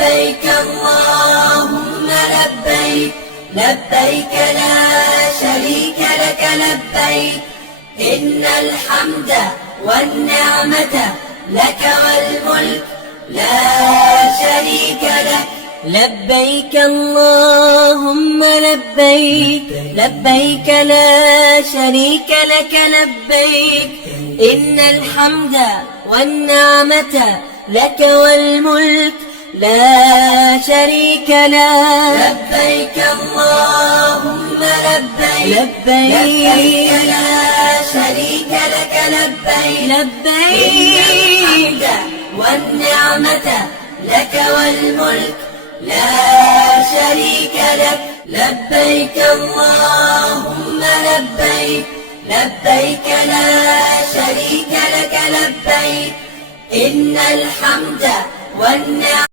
لبيك اللهم لبيك لبيك لا شريك لك لبيك إن الحمد والنعمة لك والملك لا شريك لك لبيك اللهم لبيك لبيك لا شريك لك لبيك إن الحمد والنعمة لك والملك لا شريك لك لبيك اللهم لبيك لبيك لا شريك لك لبيك إن الحمد والنعمة لك والملك لا شريك لك لبيك اللهم لبيك لبيك لا شريك لك لبيك إن الحمد والنعمة